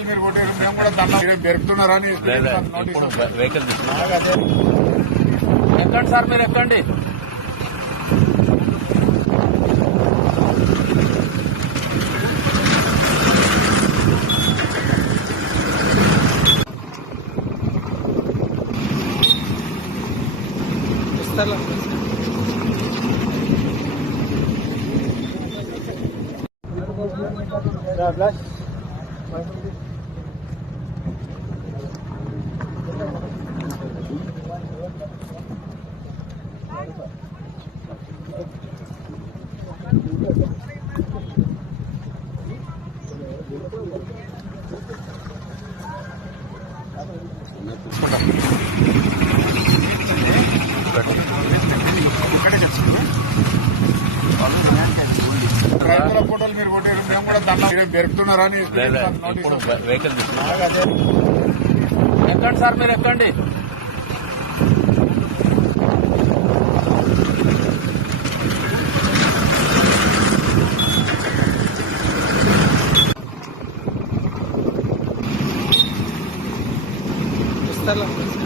ఫోటోలు మీరు కొట్టారు మేము కూడా అని ఇప్పుడు వెహికల్ ఎక్కండి సార్ మీరు ఎక్కండి. ఇక్కడ చచ్చిందా ఫోటోలు మీరు కొట్టారు మేము కూడా దాంట్లో పెరుగుతున్నారని ఎక్కండి సార్ మీరు ఎక్కండి. Gracias.